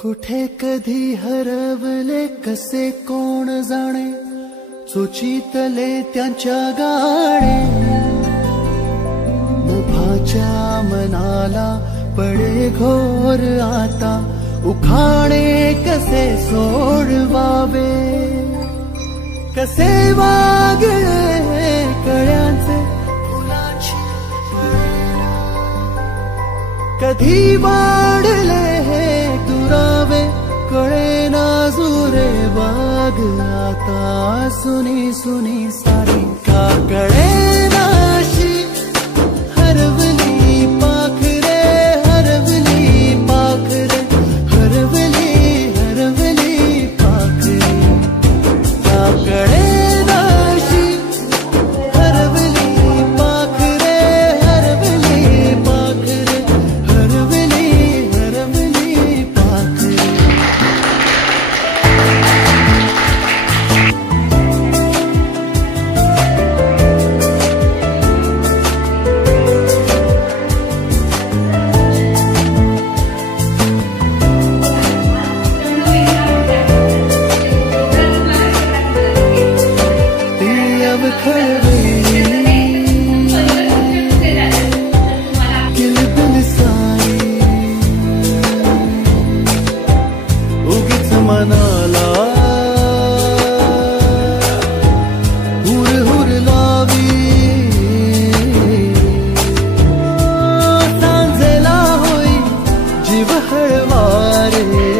कुठे कधी हरवले कसे कोण जाणे, चोचीतले त्यांच्या गाणे. मुभाच्या मनाला पडे घोर आता, उखाणे कसे सोडवावे. कसे वागले कळ्यांचे फुलाची कळेना, कधी वाढले हे दुरावे कळेना जुरे बाग. आता सुनी सुनी सारी का कळेना अशी हरवली पाखरे, हरवली पाखरे, हरवली हरवली पाखरे. का कळेना अशी हरवली पाखरे, हरवली पाखरे, हरवली हरवली पाखरे. मनाला हुर हुर लावी, सांजेला होई जीव हळवारे.